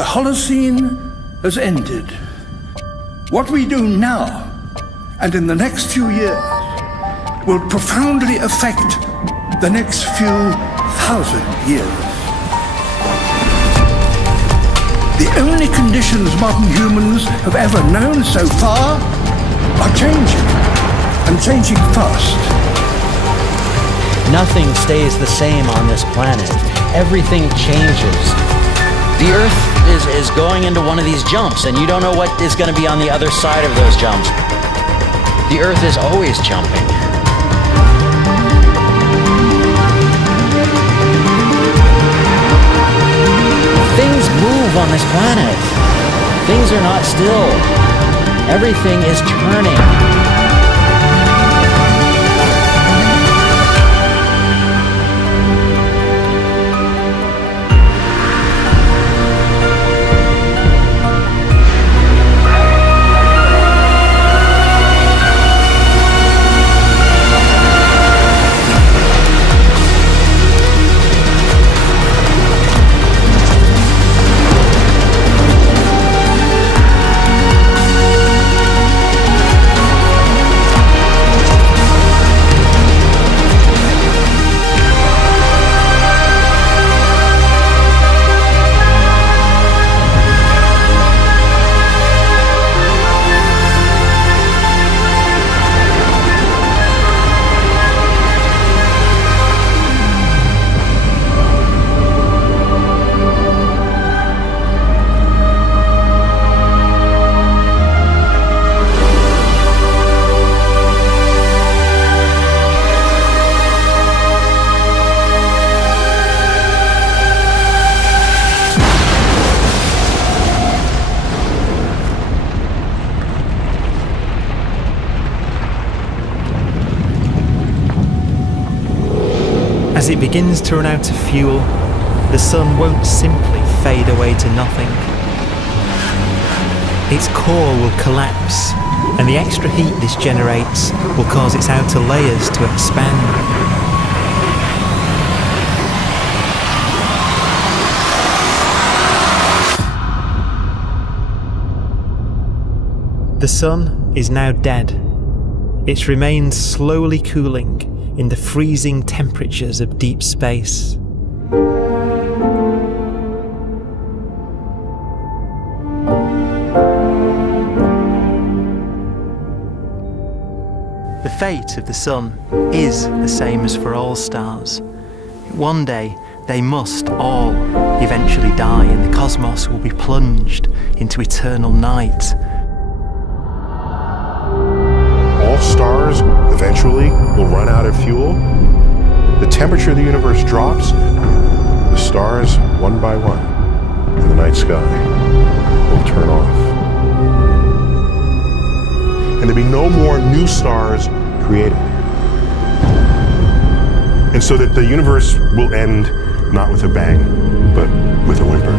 The Holocene has ended. What we do now, and in the next few years, will profoundly affect the next few thousand years. The only conditions modern humans have ever known so far are changing, and changing fast. Nothing stays the same on this planet. Everything changes. The Earth is going into one of these jumps, and you don't know what is going to be on the other side of those jumps. The Earth is always jumping. Things move on this planet. Things are not still. Everything is turning. As it begins to run out of fuel, the sun won't simply fade away to nothing. Its core will collapse, and the extra heat this generates will cause its outer layers to expand. The sun is now dead. Its remains slowly cooling in the freezing temperatures of deep space. The fate of the sun is the same as for all stars. One day they must all eventually die, and the cosmos will be plunged into eternal night. All stars eventually will run out of fuel. The temperature of the universe drops. The stars, one by one, in the night sky will turn off. And there'll be no more new stars created. And so that the universe will end not with a bang, but with a whimper.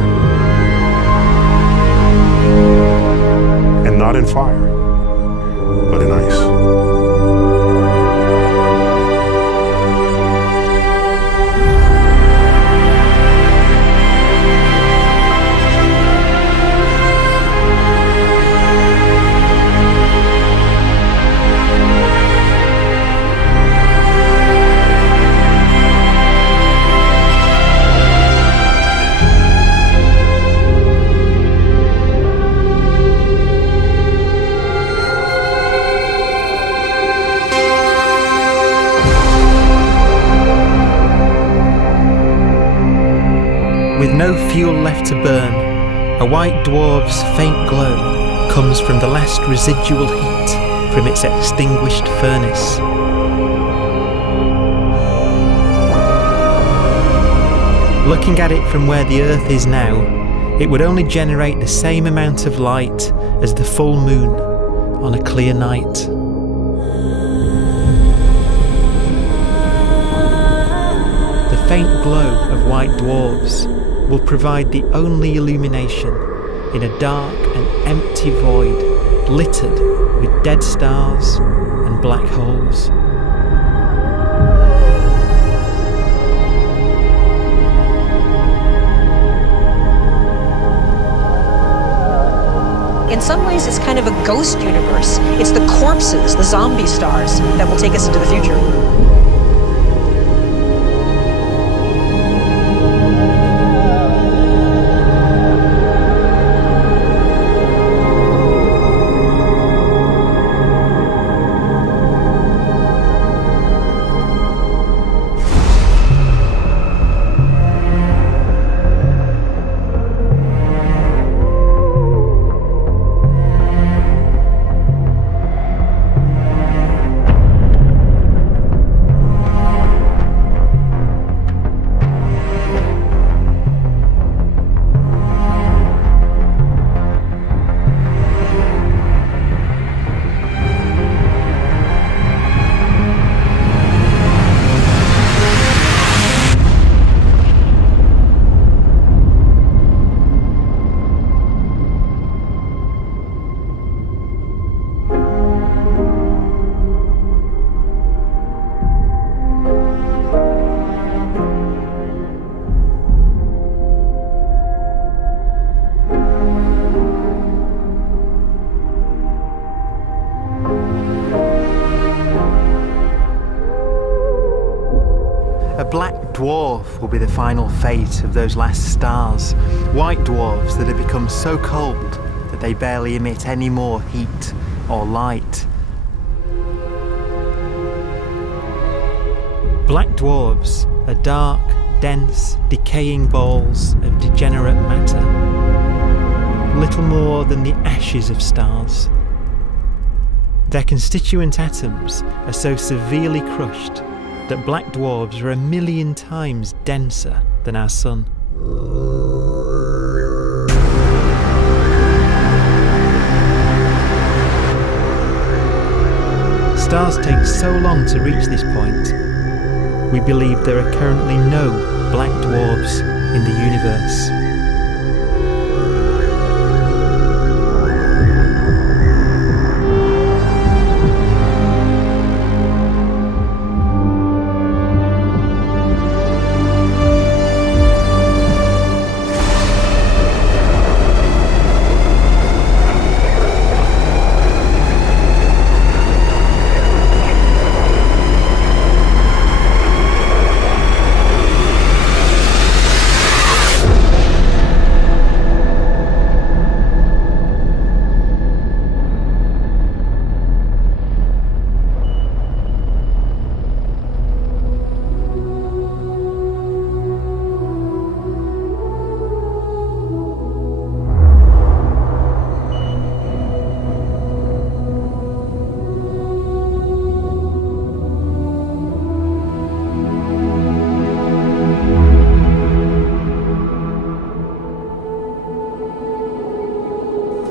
And not in fire, but in ice. With no fuel left to burn, a white dwarf's faint glow comes from the last residual heat from its extinguished furnace. Looking at it from where the Earth is now, it would only generate the same amount of light as the full moon on a clear night. The faint glow of white dwarfs will provide the only illumination in a dark and empty void littered with dead stars and black holes. in some ways, it's kind of a ghost universe. It's the corpses, the zombie stars, that will take us into the future. A black dwarf will be the final fate of those last stars. White dwarfs that have become so cold that they barely emit any more heat or light. Black dwarfs are dark, dense, decaying balls of degenerate matter. Little more than the ashes of stars. Their constituent atoms are so severely crushed that black dwarfs are 1,000,000 times denser than our Sun. Stars take so long to reach this point, we believe there are currently no black dwarfs in the universe.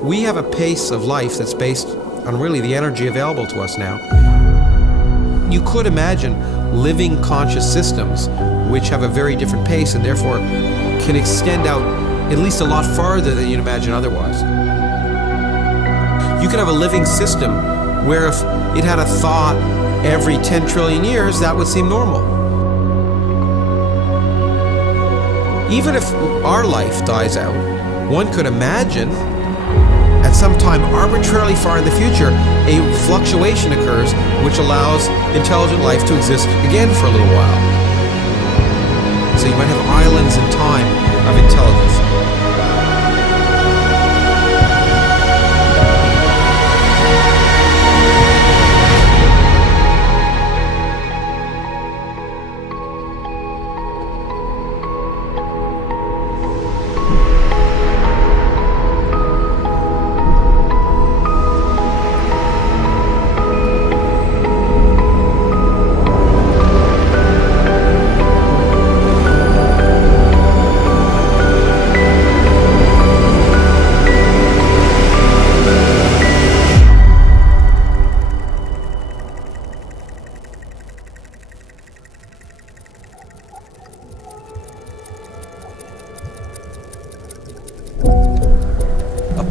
We have a pace of life that's based on really the energy available to us now. You could imagine living conscious systems which have a very different pace and therefore can extend out at least a lot farther than you'd imagine otherwise. You could have a living system where if it had a thought every 10 trillion years, that would seem normal. Even if our life dies out, one could imagine at some time arbitrarily far in the future, a fluctuation occurs which allows intelligent life to exist again for a little while. So you might have islands in time of intelligence.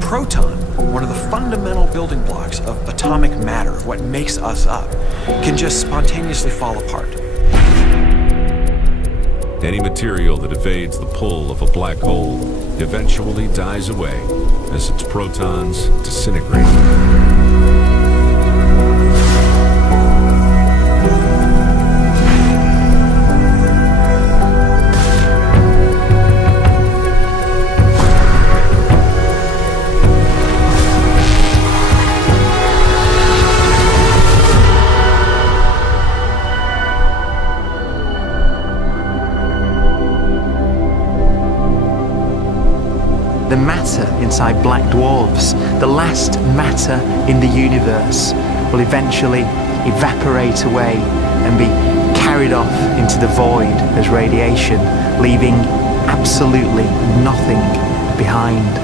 Proton, one of the fundamental building blocks of atomic matter, of what makes us up, can just spontaneously fall apart. Any material that evades the pull of a black hole eventually dies away as its protons disintegrate. The matter inside black dwarfs, the last matter in the universe, will eventually evaporate away and be carried off into the void as radiation, leaving absolutely nothing behind.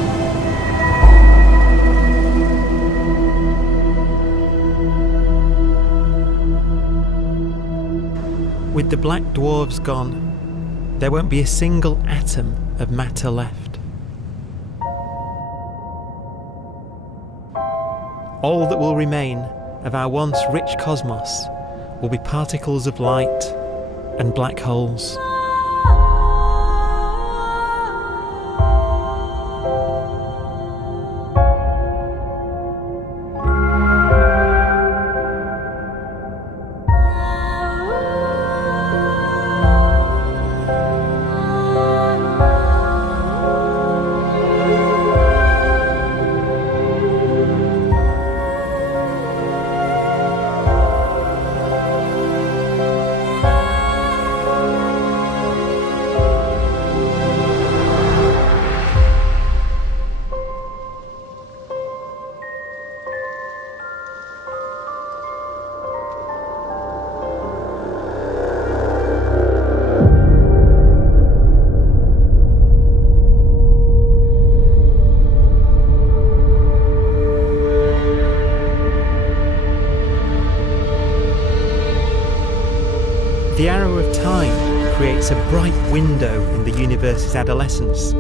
With the black dwarfs gone, there won't be a single atom of matter left. All that will remain of our once rich cosmos will be particles of light and black holes. The arrow of time creates a bright window in the universe's adolescence,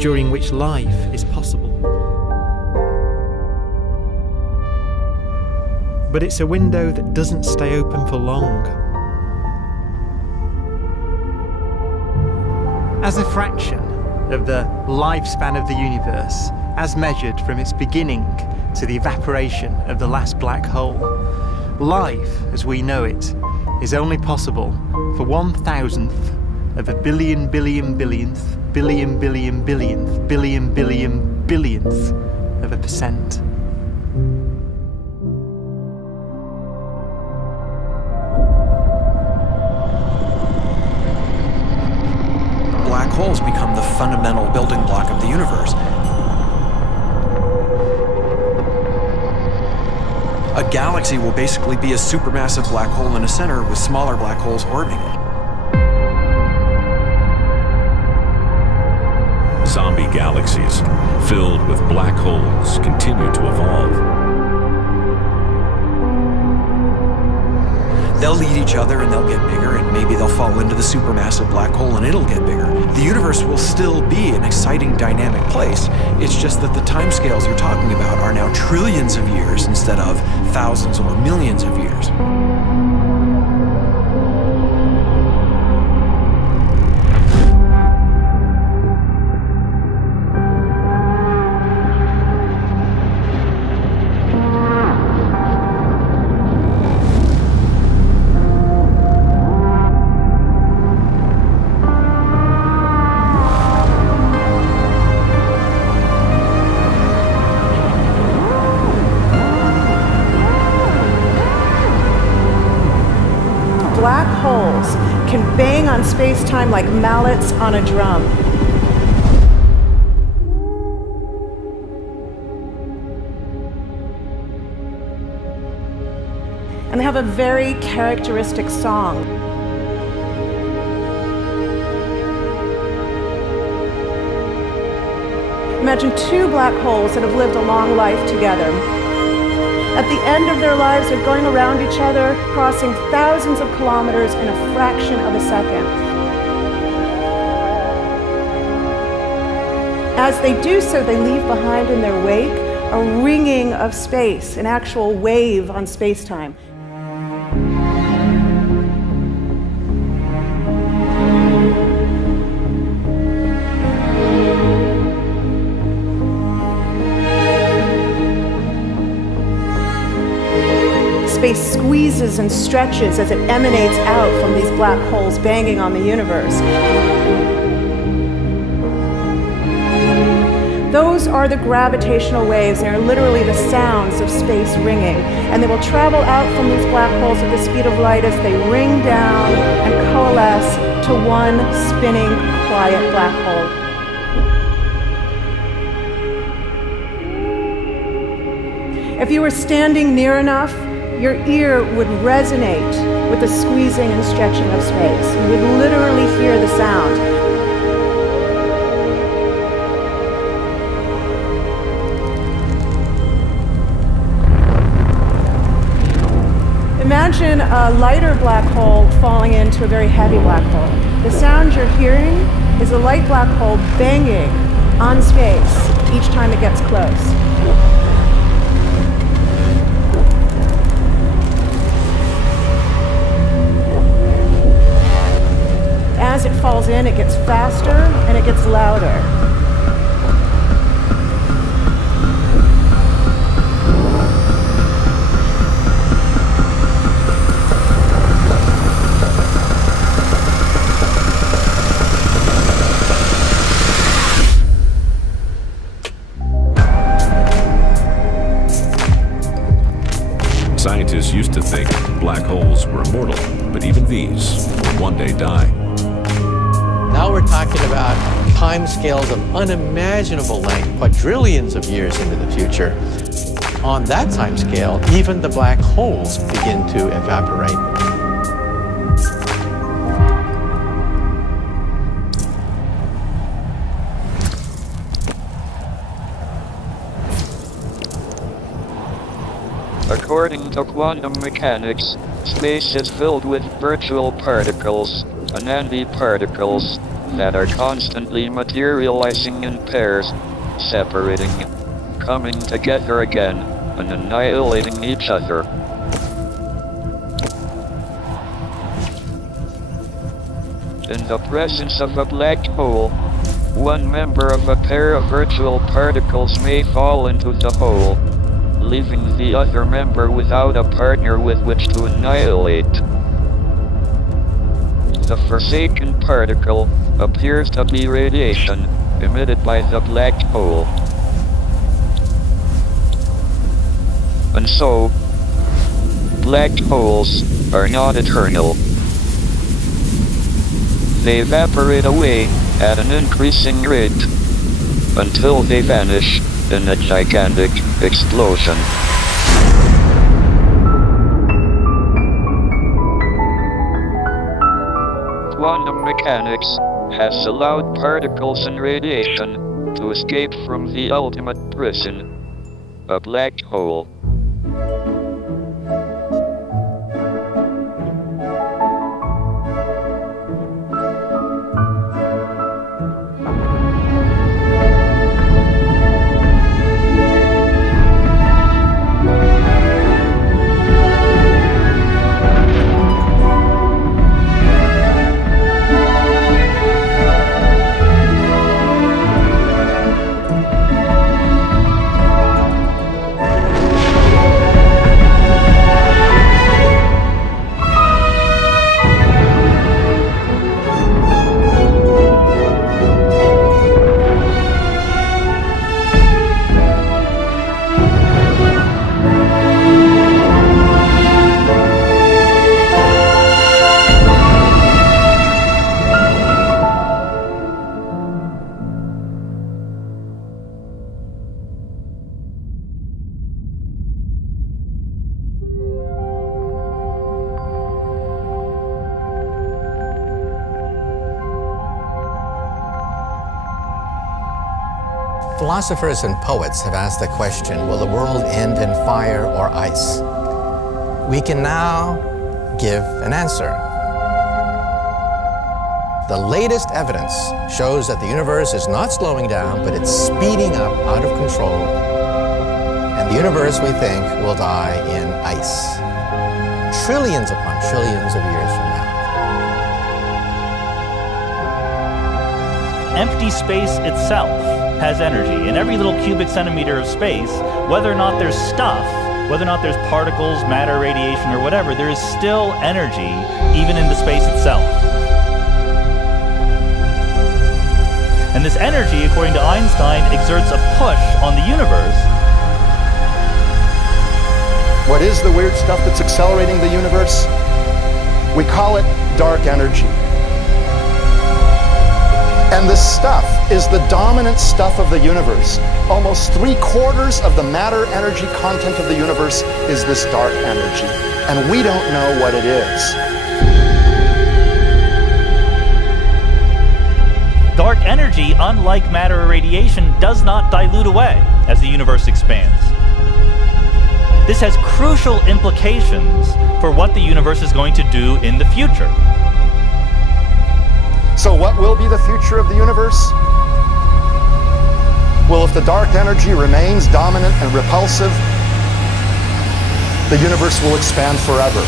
during which life is possible. But it's a window that doesn't stay open for long. As a fraction of the lifespan of the universe, as measured from its beginning to the evaporation of the last black hole, life, as we know it, is only possible for 1,000th of a billion billion billionth billion billion billionth billion billion billionth of a percent. Black holes become the fundamental building block of the universe. A galaxy will basically be a supermassive black hole in a center with smaller black holes orbiting it. Zombie galaxies filled with black holes continue to evolve. They'll eat each other and they'll get bigger, and maybe they'll fall into the supermassive black hole and it'll get bigger. The universe will still be an exciting, dynamic place. It's just that the timescales you're talking about are now trillions of years instead of thousands or millions of years. Black holes can bang on space-time like mallets on a drum. And they have a very characteristic song. Imagine two black holes that have lived a long life together. At the end of their lives, they're going around each other, crossing thousands of kilometers in a fraction of a second. As they do so, they leave behind in their wake a ringing of space, an actual wave on space-time. squeezes and stretches as it emanates out from these black holes banging on the universe. Those are the gravitational waves. They are literally the sounds of space ringing. And they will travel out from these black holes at the speed of light as they ring down and coalesce to one spinning, quiet black hole. If you were standing near enough, your ear would resonate with the squeezing and stretching of space. You would literally hear the sound. Imagine a lighter black hole falling into a very heavy black hole. The sound you're hearing is a light black hole banging on space each time it gets close. As it falls in, it gets faster and it gets louder. Scientists used to think black holes were immortal, but even these will one day die. Now we're talking about timescales of unimaginable length, quadrillions of years into the future. On that timescale, even the black holes begin to evaporate. According to quantum mechanics, space is filled with virtual particles, antiparticles, that are constantly materializing in pairs, separating, coming together again, and annihilating each other. In the presence of a black hole, one member of a pair of virtual particles may fall into the hole, leaving the other member without a partner with which to annihilate. The forsaken particle appears to be radiation emitted by the black hole. And so, black holes are not eternal. They evaporate away at an increasing rate until they vanish in a gigantic explosion. Quantum mechanics has allowed particles and radiation to escape from the ultimate prison, a black hole. Philosophers and poets have asked the question, will the world end in fire or ice? We can now give an answer. The latest evidence shows that the universe is not slowing down, but it's speeding up out of control. And the universe, we think, will die in ice. Trillions upon trillions of years from now. Empty space itself has energy. In every little cubic centimeter of space, whether or not there's stuff whether or not there's particles, matter, radiation, or whatever, there is still energy even in the space itself. And this energy, according to Einstein, exerts a push on the universe. What is the weird stuff that's accelerating the universe? We call it dark energy. And this stuff is the dominant stuff of the universe. Almost 3/4 of the matter-energy content of the universe is this dark energy. And we don't know what it is. Dark energy, unlike matter or radiation, does not dilute away as the universe expands. This has crucial implications for what the universe is going to do in the future. So what will be the future of the universe? Well, if the dark energy remains dominant and repulsive, the universe will expand forever.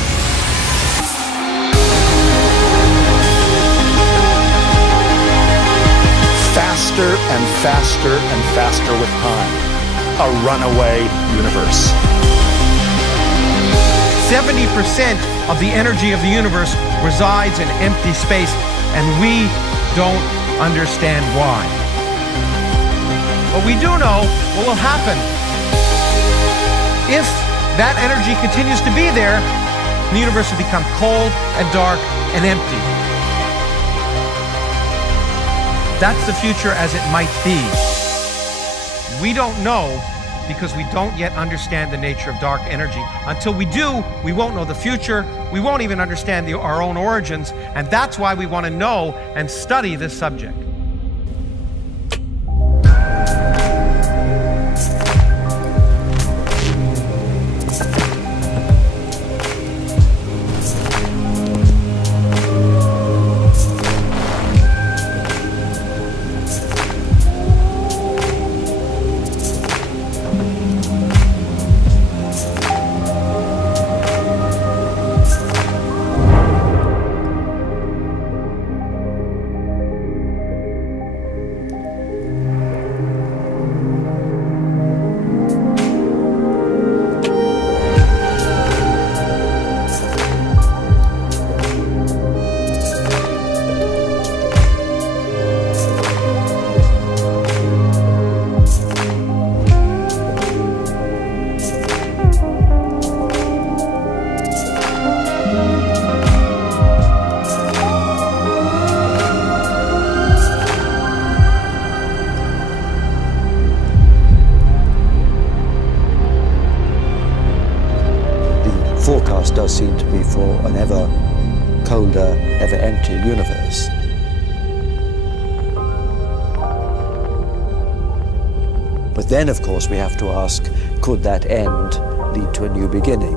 Faster and faster and faster with time. A runaway universe. 70% of the energy of the universe resides in empty space, and we don't understand why. But we do know what will happen. If that energy continues to be there, the universe will become cold and dark and empty. That's the future as it might be. We don't know because we don't yet understand the nature of dark energy. Until we do, we won't know the future. We won't even understand our own origins, and that's why we want to know and study this subject. Forecast does seem to be for an ever colder, ever emptier universe. But then, of course, we have to ask, could that end lead to a new beginning?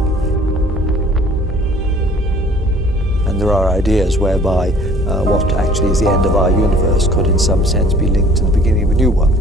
And there are ideas whereby what actually is the end of our universe could in some sense be linked to the beginning of a new one.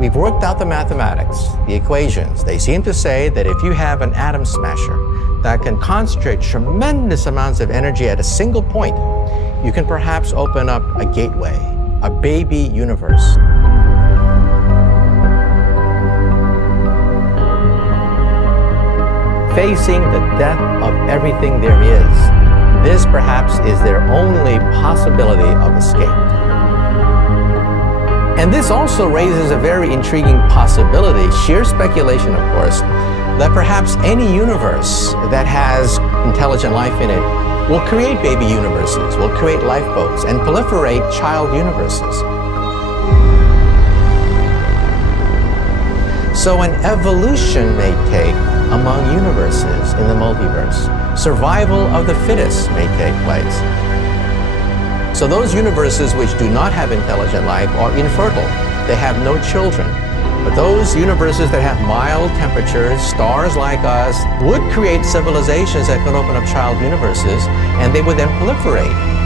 We've worked out the mathematics, the equations. They seem to say that if you have an atom smasher that can concentrate tremendous amounts of energy at a single point, you can perhaps open up a gateway, a baby universe. Facing the death of everything there is, this perhaps is their only possibility of escape. And this also raises a very intriguing possibility, sheer speculation of course, that perhaps any universe that has intelligent life in it will create baby universes, will create lifeboats, and proliferate child universes. So an evolution may take among universes in the multiverse. Survival of the fittest may take place. So those universes which do not have intelligent life are infertile. They have no children. But those universes that have mild temperatures, stars like us, would create civilizations that could open up child universes, and they would then proliferate.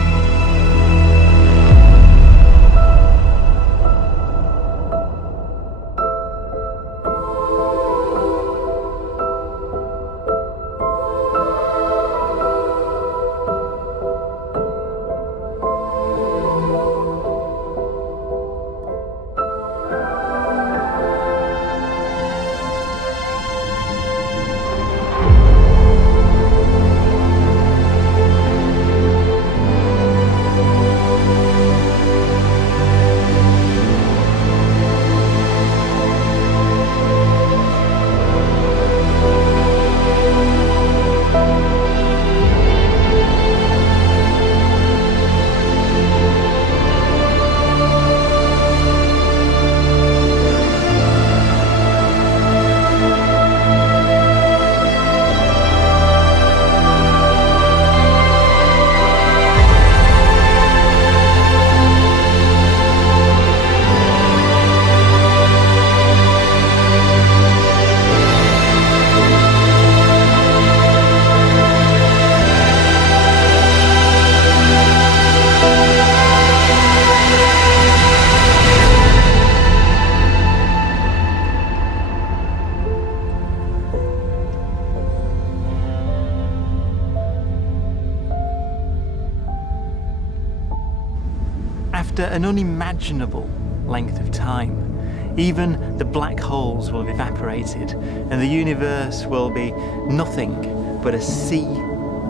After an unimaginable length of time, even the black holes will have evaporated and the universe will be nothing but a sea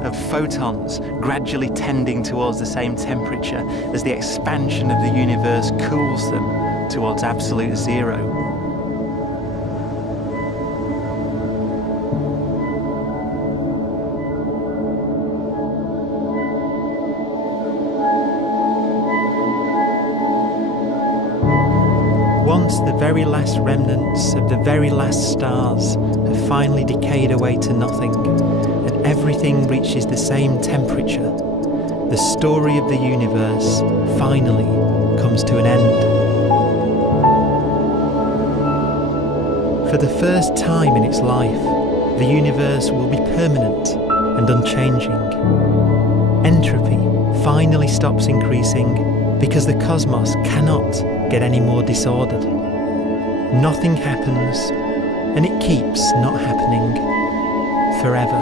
of photons gradually tending towards the same temperature as the expansion of the universe cools them towards absolute zero. Once the very last remnants of the very last stars have finally decayed away to nothing, and everything reaches the same temperature, the story of the universe finally comes to an end. For the first time in its life, the universe will be permanent and unchanging. Entropy finally stops increasing because the cosmos cannot get any more disordered. Nothing happens, and it keeps not happening forever.